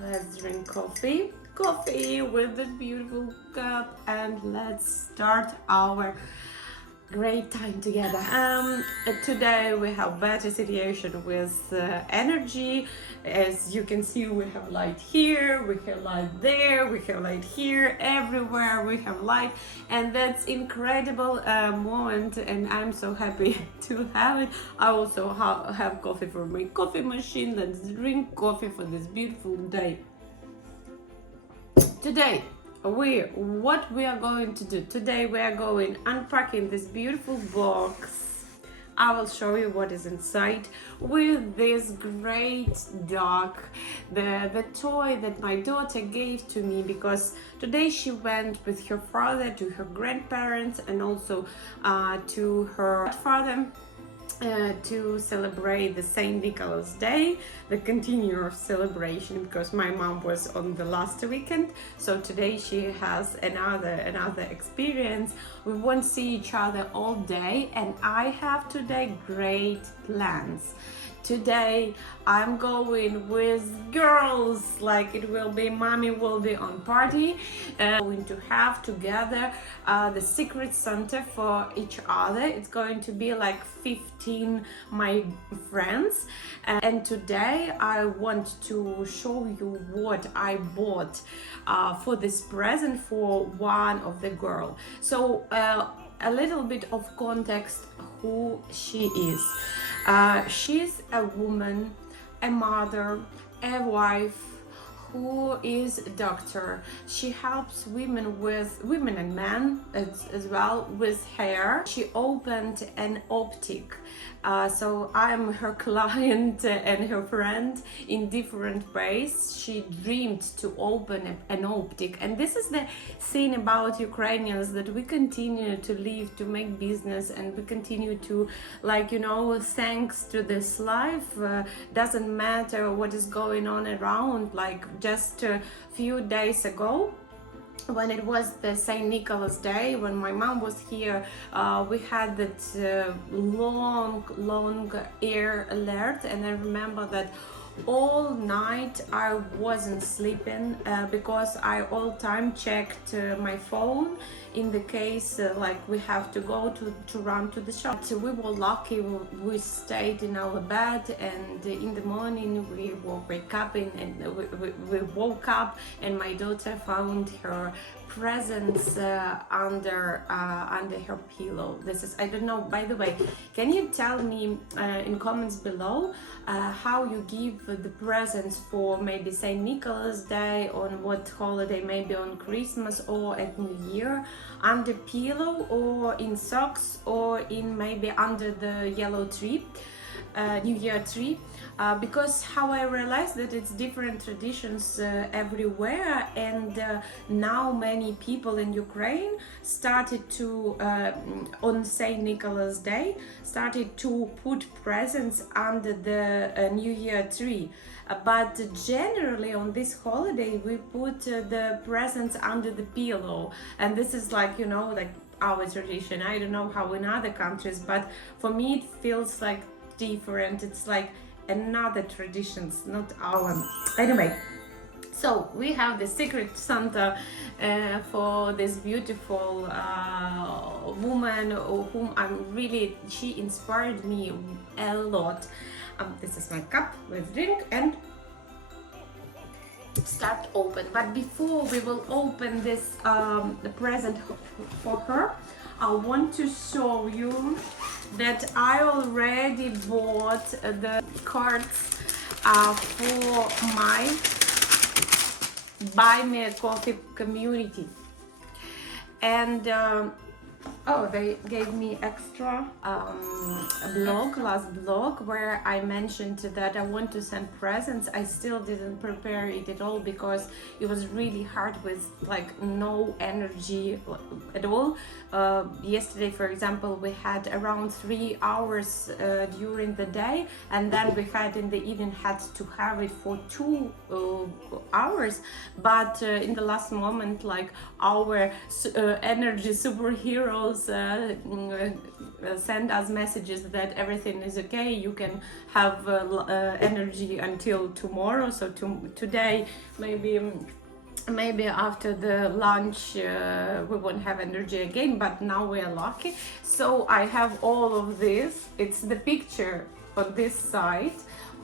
Let's drink coffee. Coffee with this beautiful cup, and let's start our great time together. Today we have better situation with energy. As you can see, we have light here, we have light there, we have light here, everywhere we have light, and that's incredible moment, and I'm so happy to have it. I also have coffee from my coffee machine. Let's drink coffee for this beautiful day. Today, what we are going to do today, we are going unpacking this beautiful box. I will show you what is inside with this great dog, the toy that my daughter gave to me, because today she went with her father to her grandparents and also to her father to celebrate the St. Nicholas Day, the continuous celebration, because my mom was on the last weekend, so today she has another experience. We won't see each other all day, and I have today great plans. Today I'm going with girls, like it will be, mommy will be on party, going to have together the secret Santa for each other. It's going to be like 15 my friends, and today I want to show you what I bought for this present for one of the girl. So a little bit of context who she is. She's a woman, a mother, a wife who is a doctor. She helps women and men as well with hair. She opened an optic. So I'm her client and her friend in different ways. She dreamed to open an optic, and this is the thing about Ukrainians, that we continue to live, to make business, and we continue to, like, you know, thanks to this life, doesn't matter what is going on around. Like just a few days ago, when it was the St. Nicholas Day, when my mom was here, we had that long air alert, and I remember that all night I wasn't sleeping because I all time checked my phone in the case like we have to go to run to the shop. So we were lucky, we stayed in our bed, and in the morning we will wake up and we woke up, and my daughter found her presents under her pillow. This is, I don't know, by the way, can you tell me in comments below how you give the presents for maybe St. Nicholas Day, on what holiday, maybe on Christmas or at New Year, under pillow or in socks or in maybe under the yellow tree, New Year tree, because how I realized that it's different traditions everywhere, and now many people in Ukraine started to on St. Nicholas Day started to put presents under the New Year tree, but generally on this holiday we put the presents under the pillow, and this is like, you know, like our tradition. I don't know how in other countries, but for me it feels like different. It's like another traditions, not our. Anyway, so we have the secret Santa for this beautiful woman whom I'm really, she inspired me a lot. This is my cup. Let's drink and start open. But before we will open this the present for her, I want to show you that I already bought the cards for my Buy Me a Coffee community, and oh, they gave me extra last blog where I mentioned that I want to send presents. I still didn't prepare it at all because it was really hard with like no energy at all. Yesterday, for example, we had around 3 hours during the day, and then we had in the evening had to have it for 2 hours, but in the last moment, like our energy superhero always send us messages that everything is okay, you can have energy until tomorrow. So today maybe after the lunch we won't have energy again, but now we are lucky. So I have all of this. It's the picture on this side,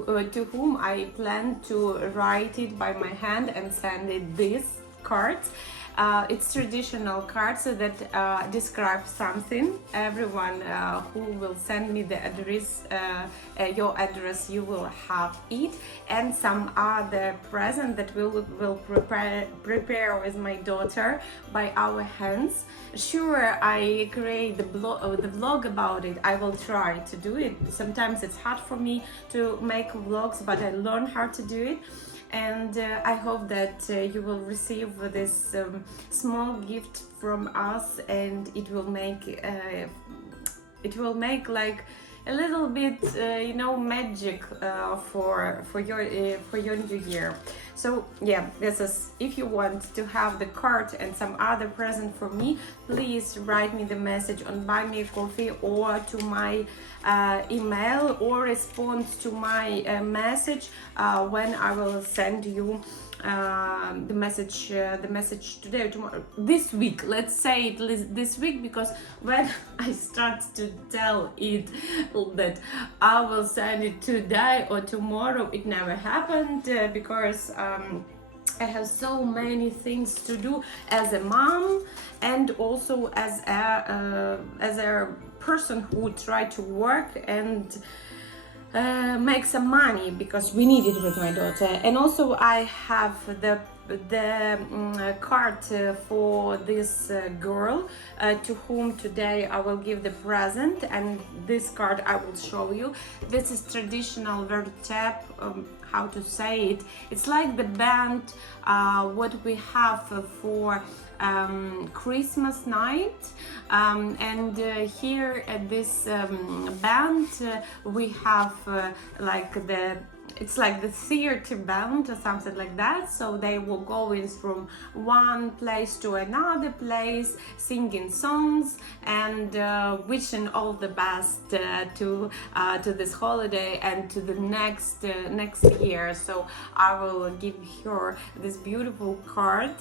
to whom I plan to write it by my hand and send it this cards. It's traditional cards that describe something. Everyone who will send me the address, your address, you will have it, and some other present that we will prepare with my daughter by our hands. Sure, I create the vlog about it. I will try to do it. Sometimes it's hard for me to make vlogs, but I learn how to do it. And I hope that you will receive this small gift from us, and it will make like a little bit magic for your new year. So yeah, this is, if you want to have the card and some other present for me, please write me the message on Buy Me a Coffee or to my email, or respond to my message when I will send you the message today or tomorrow, this week. Let's say it this week, because when I start to tell it that I will send it today or tomorrow, it never happened, because I have so many things to do as a mom, and also as a person who try to work and make some money, because we need it with my daughter. And also I have the card for this girl to whom today I will give the present, and this card I will show you. This is traditional vertep, how to say it. It's like the band what we have for Christmas night, and here at this band we have it's like the theater band or something like that. So they will go in from one place to another place, singing songs and wishing all the best to this holiday and to the next year. So I will give her this beautiful card.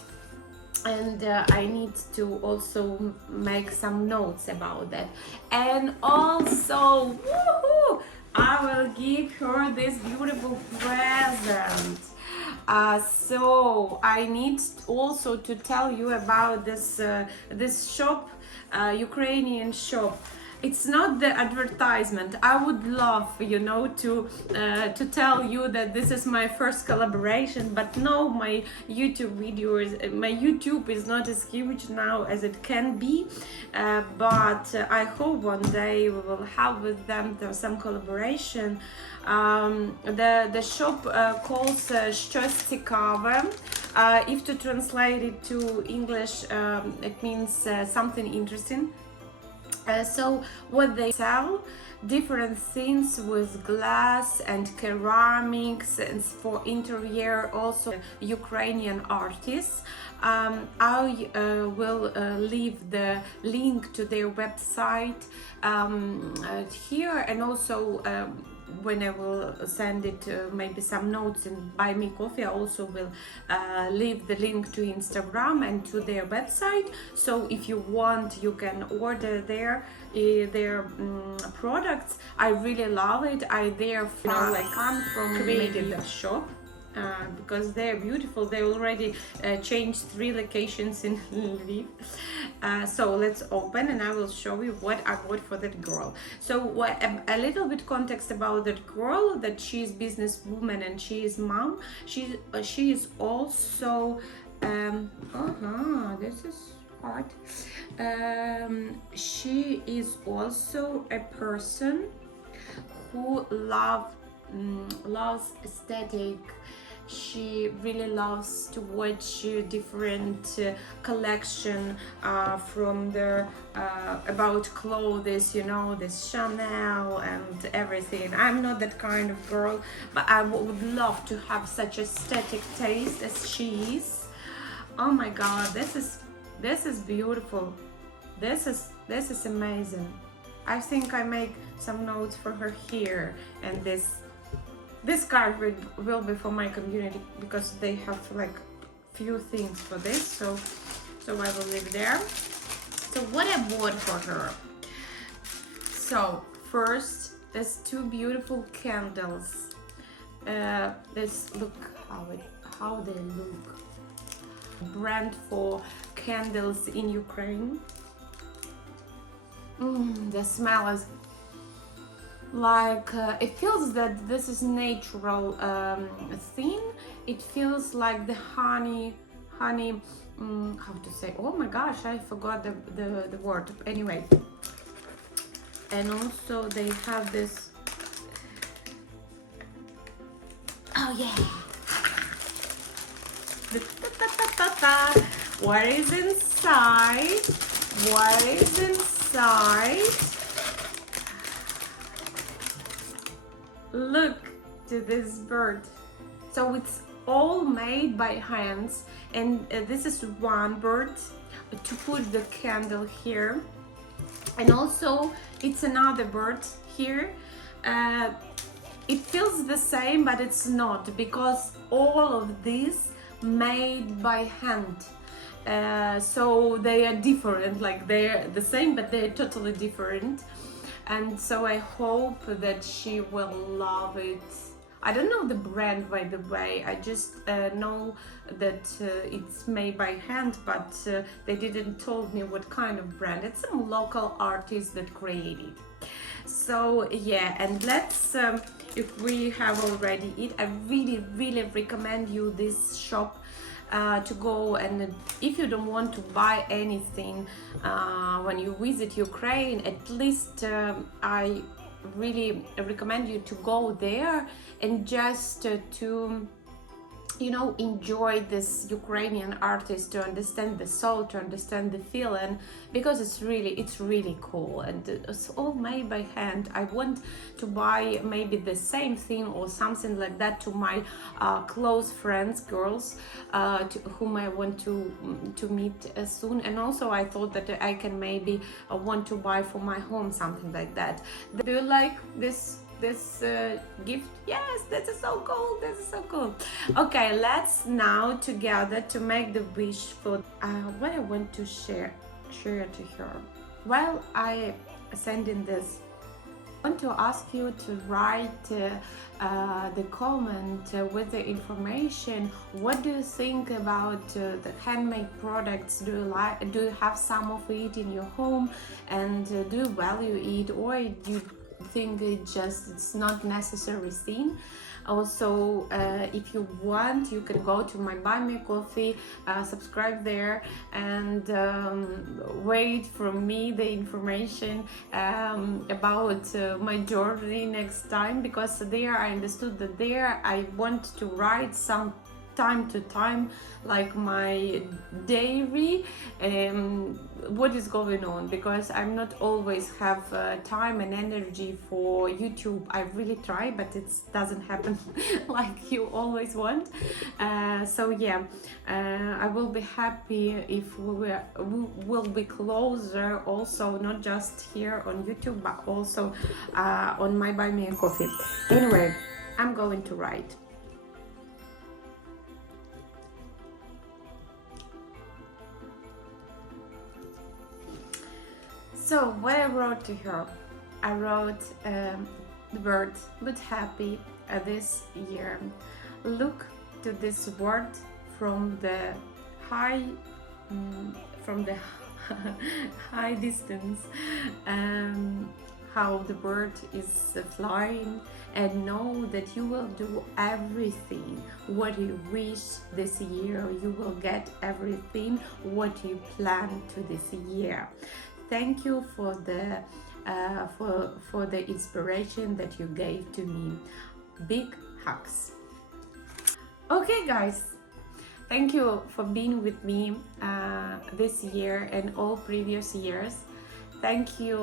And I need to also make some notes about that. And also, woohoo, I will give her this beautiful present. So I need also to tell you about this shop, Ukrainian shop. It's not the advertisement. I would love, to tell you that this is my first collaboration, but no, my YouTube is not as huge now as it can be, but I hope one day we will have with them some collaboration. The shop calls Щось цікаве. If to translate it to English, it means something interesting. So what they sell, different things with glass and ceramics, and for interior, also Ukrainian artists. I will leave the link to their website here, and also when I will send it maybe some notes and Buy Me Coffee, I also will leave the link to Instagram and to their website. So if you want, you can order their products. I really love it. I come from created that shop. Because they're beautiful. They already changed 3 locations in Lviv. So let's open, and I will show you what I bought for that girl. So a little bit context about that girl, that she is businesswoman and she is mom. She is also this is hard. She is also a person who loves aesthetic. She really loves to watch different collection from the about clothes, this Chanel and everything. I'm not that kind of girl, but I would love to have such aesthetic taste as she is. Oh my God, this is beautiful. This is This is amazing. I think I make some notes for her here, and this card will be for my community because they have like few things for this, so I will leave there. So what I bought for her. So first, there's two beautiful candles. This look how they look. Brand for candles in Ukraine. The smell is like it feels that this is natural thing. It feels like the honey. How to say? Oh my gosh, I forgot the word. Anyway, and also they have this. Oh yeah. What is inside? What is inside? Look to this bird. So it's all made by hands, and this is one bird to put the candle here, and also it's another bird here. It feels the same, but it's not, because all of these made by hand. So they are different, like they're the same, but they're totally different. And so I hope that she will love it. I don't know the brand, by the way. I just know that it's made by hand, but they didn't told me what kind of brand. It's some local artist that created. So yeah, and let's if we have already it, I really recommend you this shop to go. And if you don't want to buy anything when you visit Ukraine, at least I really recommend you to go there and just to enjoy this Ukrainian artist, to understand the soul, to understand the feeling, because it's really cool, and it's all made by hand. I want to buy maybe the same thing or something like that to my close friends, girls, whom I want to meet soon. And also I thought that I can maybe want to buy for my home something like that. Do you like this gift? Yes, this is so cool. Okay, let's now together to make the wish for what I want to share to her. While I sending this, I want to ask you to write the comment with the information. What do you think about the handmade products? Do you have some of it in your home, and do you value it, or do you think it's not necessary thing? Also, if you want, you can go to my Buy Me a Coffee, subscribe there, and wait from me the information about my journey next time, because there I understood that there I want to write some time to time, like my diary, what is going on, because I'm not always have time and energy for YouTube. I really try, but it doesn't happen like you always want. So yeah, I will be happy if we will be closer, also not just here on YouTube, but also on my Buy Me a Coffee. Anyway, I'm going to write. So what I wrote to her, I wrote the word "but happy" this year. Look to this word from the high high distance, how the bird is flying, and know that you will do everything what you wish this year. You will get everything what you plan to this year. Thank you for the inspiration that you gave to me. Big hugs. Okay, guys, thank you for being with me this year and all previous years. Thank you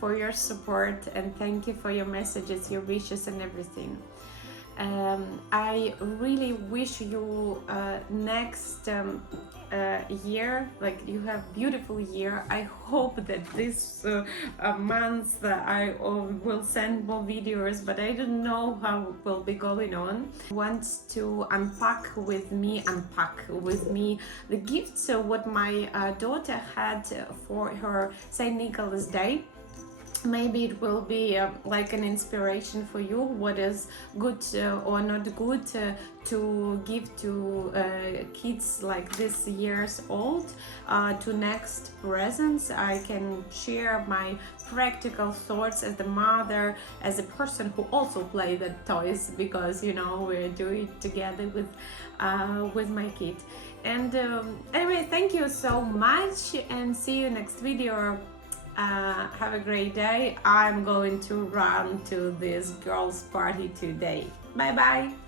for your support, and thank you for your messages, your wishes, and everything. I really wish you next year, like you have beautiful year. I hope that this month I will send more videos, but I don't know how it will be going on. Want to unpack with me the gifts what my daughter had for her St. Nicholas Day. Maybe it will be like an inspiration for you what is good or not good to give to kids like this years old to next presents. I can share my practical thoughts as the mother, as a person who also play the toys, because you know we do it together with my kid. And anyway, thank you so much and see you next video. Have a great day. I'm going to run to this girls' party today. Bye bye.